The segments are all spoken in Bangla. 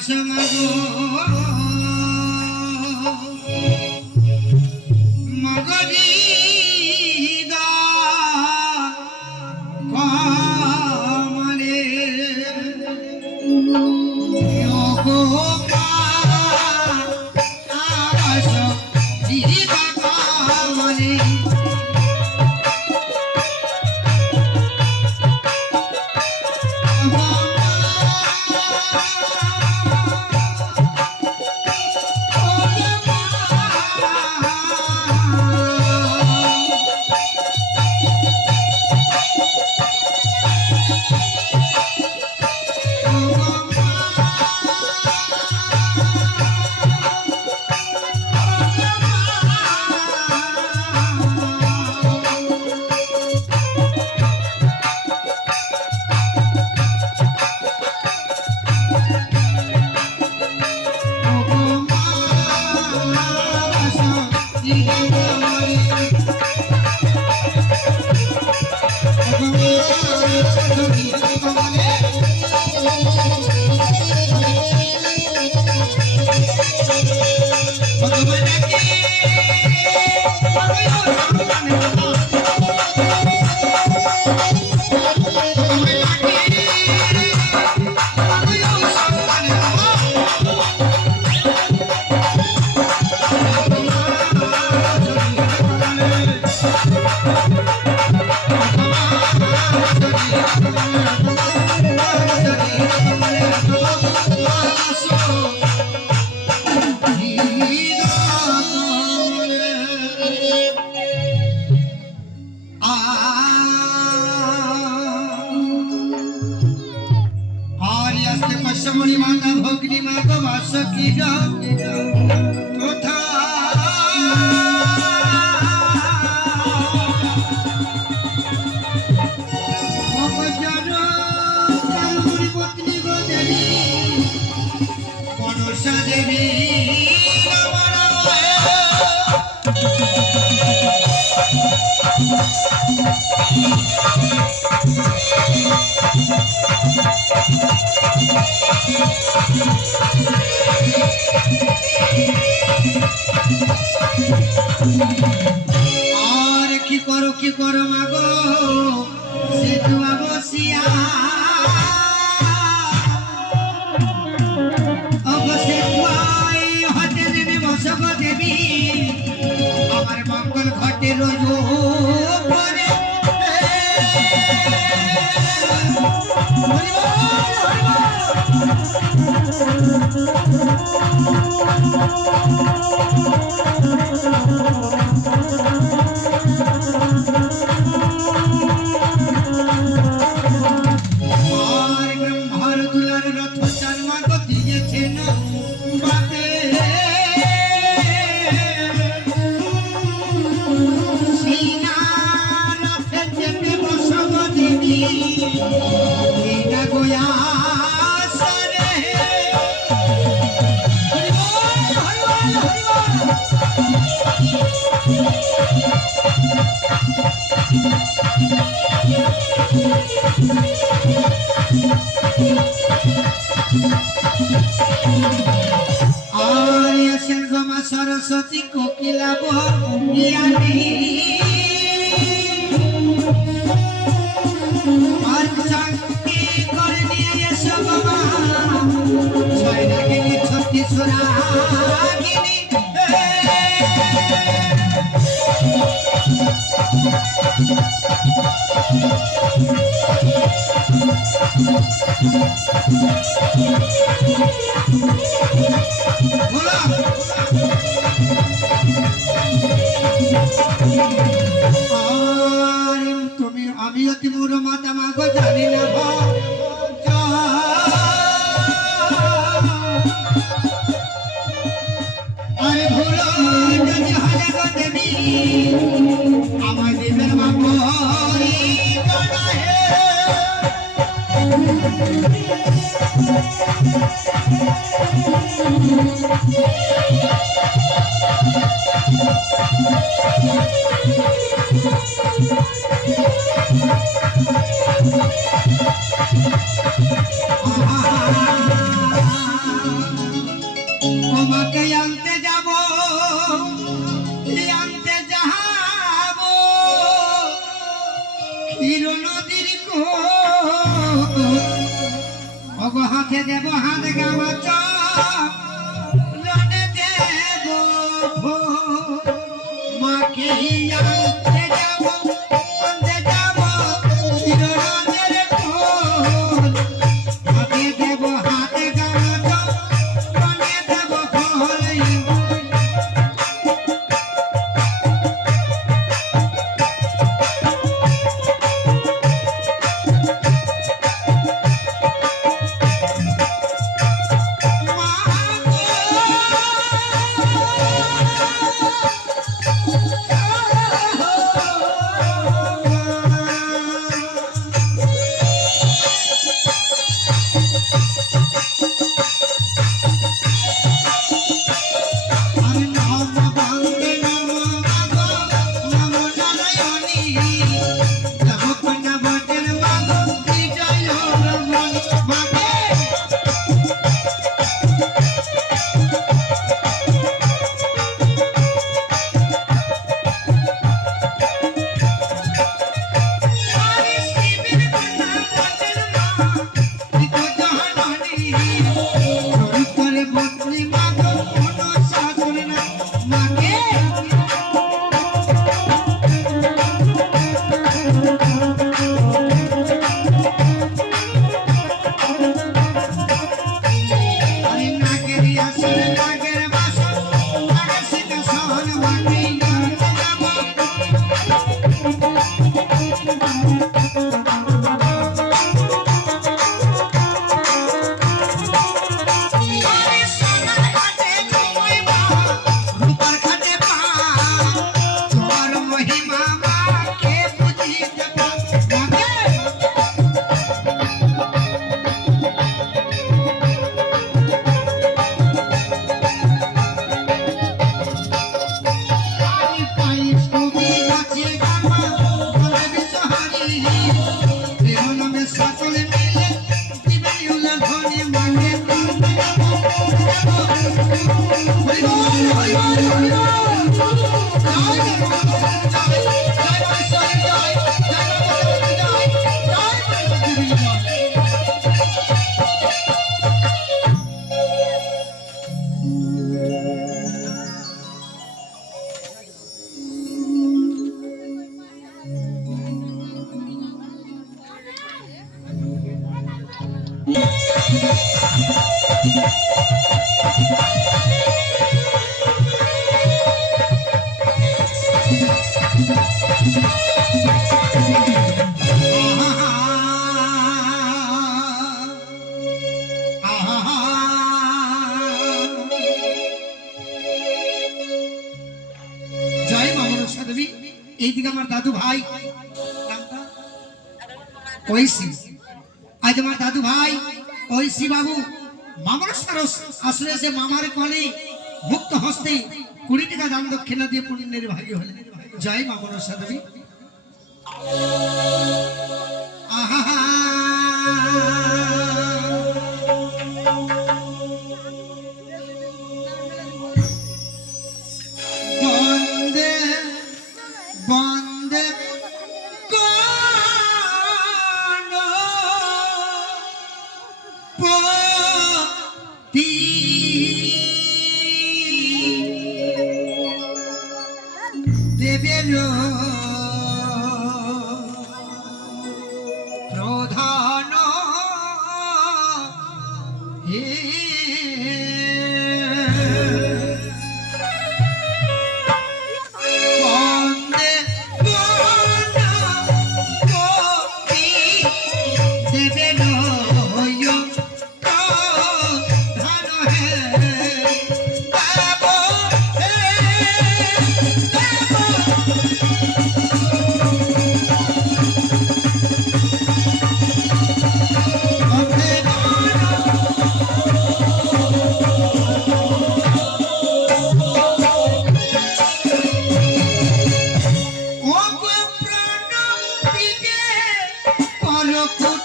মাগো মগরি দা কমলে যোগো মা আবাস দিদি দা কমলে ভগ্নি মাগো বাস কি কোথা পত্নী গো দেবী মনসা দেবী আর কি করো মাগো সে তোমা বসিয়া অবশ্যই হতে দেবে বসব দেবী আমার মঙ্গল ঘটে রোজ পরে सरस्वती कोकिला তুমি আমি অতি মোর মাতা মাগো জানি না আরে ভুলো যদি হয় গো দেবী আমার দেবের মাগো ওগো হাতে দেব হাত গামাচ রনে দেব মাকে আনতে যাব চিররঙের ফুল হাতে দেব হাত গামাচ রনে দেব ফুল এইদিকে আমার দাদু ভাই ঐশী আজ আমার দাদু ভাই ঐশী বাবু মামার সারস আসলে সে মামার কোলে মুক্ত হস্তে 20 টাকা দান দক্ষিণা দিয়ে পুণ্যের ভাগী হলেন জয় মা মনসা দেবী আহা বন্দে বন্দে কোন পতি দেবের প্রধান হে বন্দে পতি দেবের প্রধান হে দেব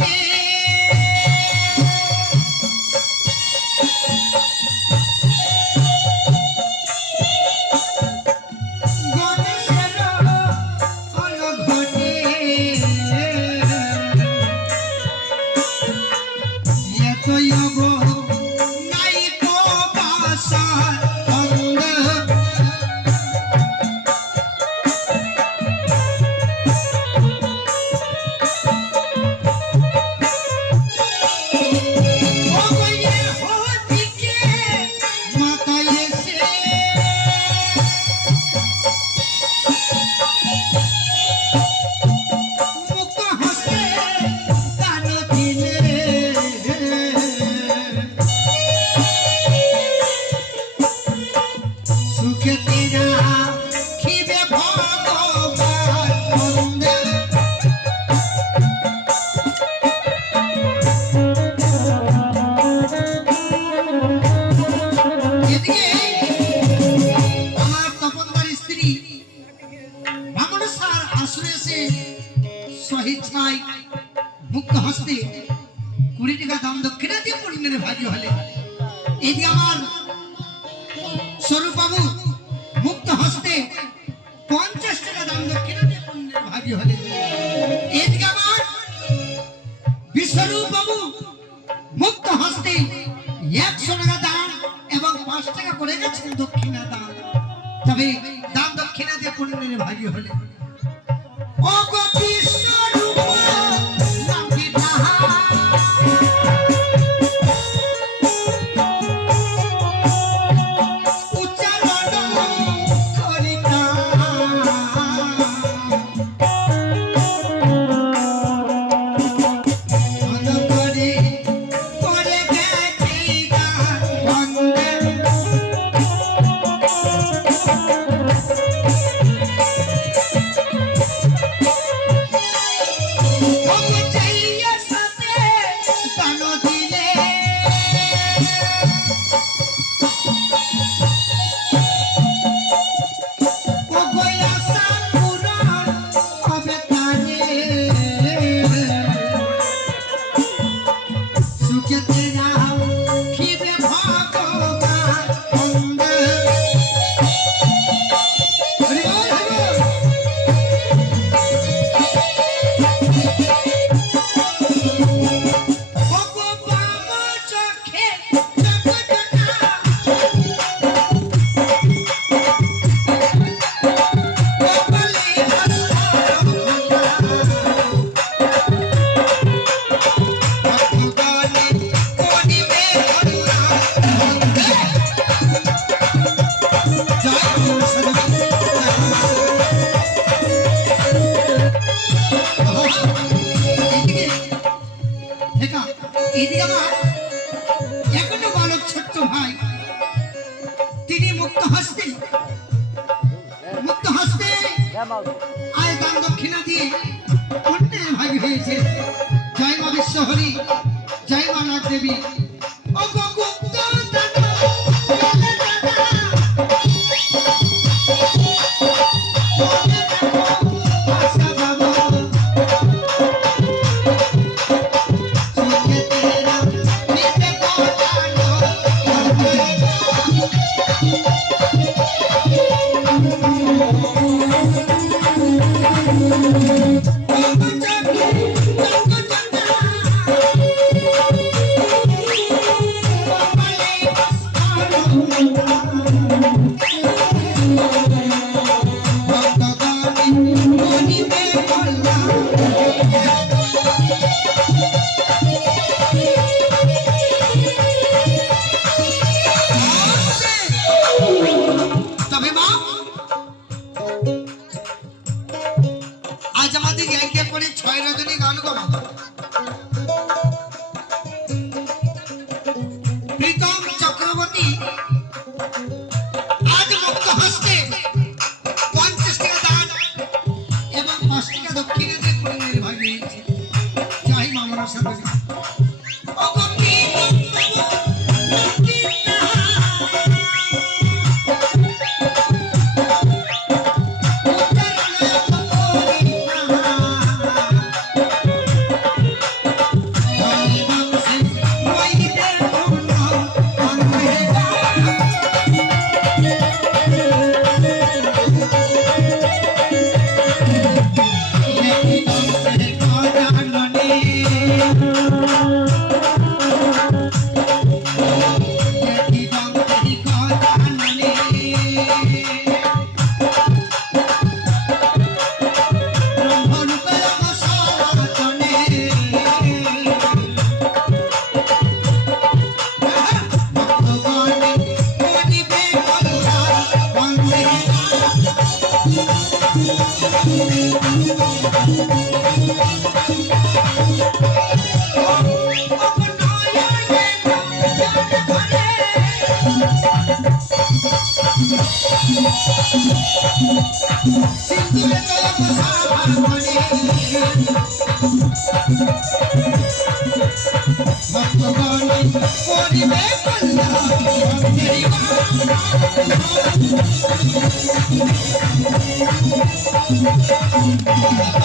হে হস্তে 20 টাকা দাম দক্ষিণা দিয়ে পূর্ণের ভাগী হলে, এদিকে আমার স্বরূপ বাবু মুক্ত হস্তে 50 টাকা দাম দক্ষিণা দিয়ে পূর্ণের ভাগী হলে, এদিকে আমার বিশ্বরূপ বাবু মুক্ত হস্তে 100 টাকা দান এবং 5 টাকা করে গেছেন দক্ষিণা দান। তবে দান দক্ষিণা দিয়ে পূর্ণের ভাগী হলে, ও গো বিশ্বরূপ নাম কি তাহা, এদিকে আমার এখনো বালক ছোট্ট ভাই, তিনি মুক্ত হস্তে আয় দান দক্ষিণা দিয়ে অন্যের ভাগী হয়েছে। জয় মা বিশ্বহরি, জয় মা নাগ দেবী। ও গো গুপ্ত দাদা, আজ আমাদের গায়িকা করে 6 রজনী গান গাবো। প্রীতম চক্রবর্তী আজ মুক্ত হস্তে 50 টাকা দান এবং 5 টাকা দক্ষিণা দিয়ে পূর্ণের ভাগী হয়েছে। জয় মা মনসা দেবী। ও গো প্রীতম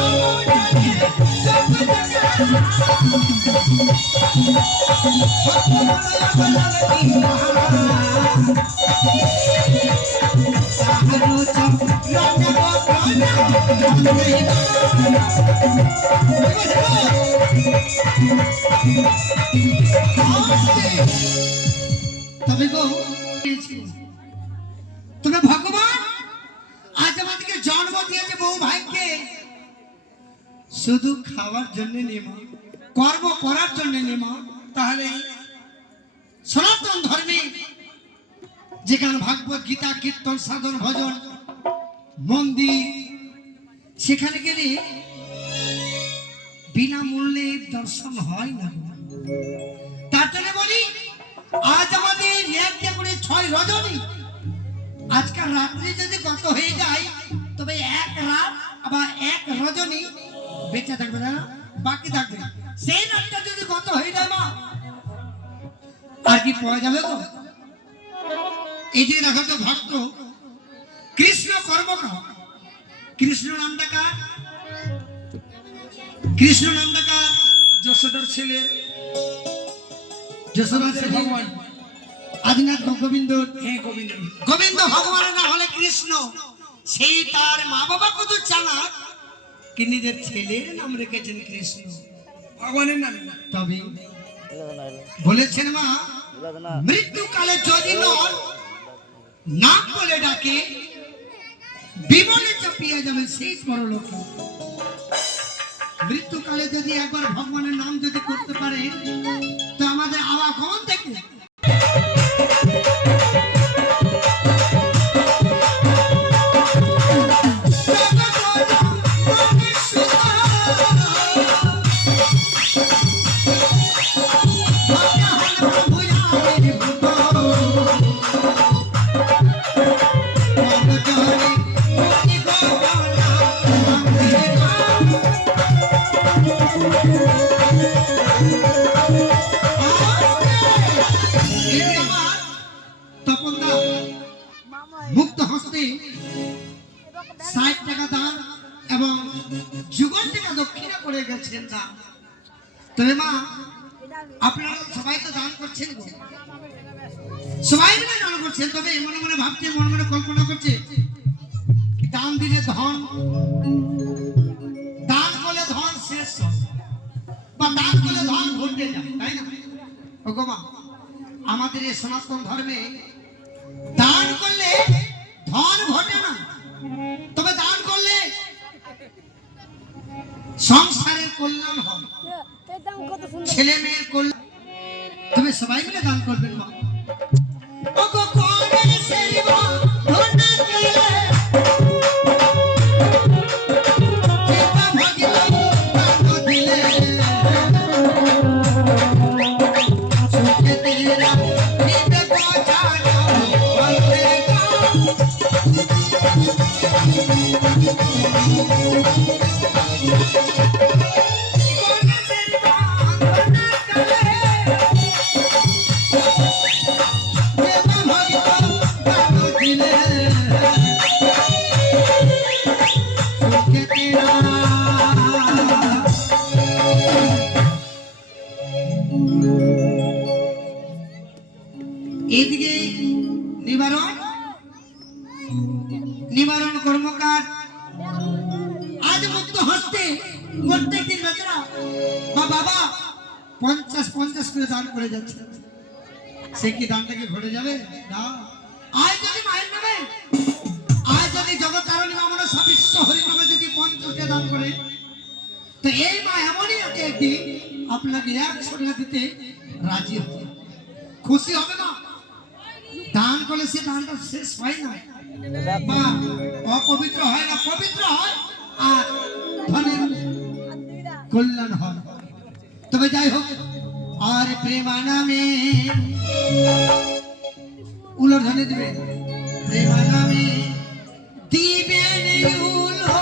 Oh, তবে গো তবে ভগবান আজ আমাদেরকে জন্ম দিয়েছে বউ ভাইকে শুধু খাওয়ার জন্য নেমা, কর্ম করার জন্য নেমা। তাহলে সনাতন ধর্মে যেখানে ভাগবত গীতা কীর্তন সাধন ভজন মন্দির, সেখানে গেলে বিনামূল্যে দর্শন হয় না। তার জন্য বলি আজ আমাদের একটা করে 6 রজনী, আজকাল রাত্রি যদি গত হয়ে যায় তবে এক রাত আবার এক রজনী বেঁচে থাকবে না, বাকি থাকবে। সেই রাতটা যদি গত হয়ে যায় মা, আর কি পাওয়া যাবে গো? এই যে দেখো তো ভক্ত কৃষ্ণ কর্মকার, কৃষ্ণ নামটা কার? কৃষ্ণ নামটা কার? যশোদার ছেলে, যশোদার ছেলে ভগবান আদিনাথ গোবিন্দ। হ্যাঁ, গোবিন্দ, গোবিন্দ ভগবানের নাম হলে কৃষ্ণ। সেই তার মা বাবা কত চালাক কি নিজের ছেলের নাম রেখেছেন কৃষ্ণ, ভগবানের নামে। তবে বলেছেন মা, মৃত্যুকালে যদি নর নাম বলে ডাকে বিমলে চাপিয়ে যাবে সেই পরলোক। মৃত্যুকালে যদি একবার ভগবানের নাম যদি করতে পারে তো আমাদের আওয়াগমন দেখে মুক্ত হস্তে 60 টাকা দান এবং যুগল টাকা দক্ষিণা করে গেছেন না। তবে মা আপনারা সবাই তো দান করছেন, সবাই মিলে দান করছেন। তবে মনে মনে ভাবছে, মনে মনে কল্পনা করছে দান দিলে ধন, দান করলে ধন শেষ হয় বা দান করলে ধন ঘটে যায়, তাই না? ওগো মা, আমাদের এই সনাতন ধর্মে দান করলে ধন ঘটে না, তবে দান করলে সংসারের কল্যাণ হয়, ছেলে মেয়ের কল্যাণ। তুমি সবাই মিলে দান করবেন মা। ওগো কোনে সেবা ধন দিলে যেটা ভাগিলাম দান দিলে সুখে তেরা নিতে পৌঁছানো বলতে এদিকে নিবারণ নিবারণ কর্মকার আজ মুক্ত হস্তে প্রত্যেকদিন বেচারা বা বাবা 50 করে দান করে যাচ্ছে। সে কি দানটাকে ঘটে যাবে না? আজ যদি মায়ের নামে, আজ যদি জগৎতারিণী মামনা সবিশ্ব হরি নামে যদি 50 দান করে, তো এই মা এমনই আছে একদিন আপনাকে 100 টাকা দিতে রাজি হবে, খুশি হবে না? দান করলে সে দানটা শেষ হয় না, বা অপবিত্র হয় না, পবিত্র হয় আর ধনের কল্যাণ হয়। তবে যাই হোক, আর প্রেমানামে উলর ধনে দিবে, প্রেমানামে দিবেন উলর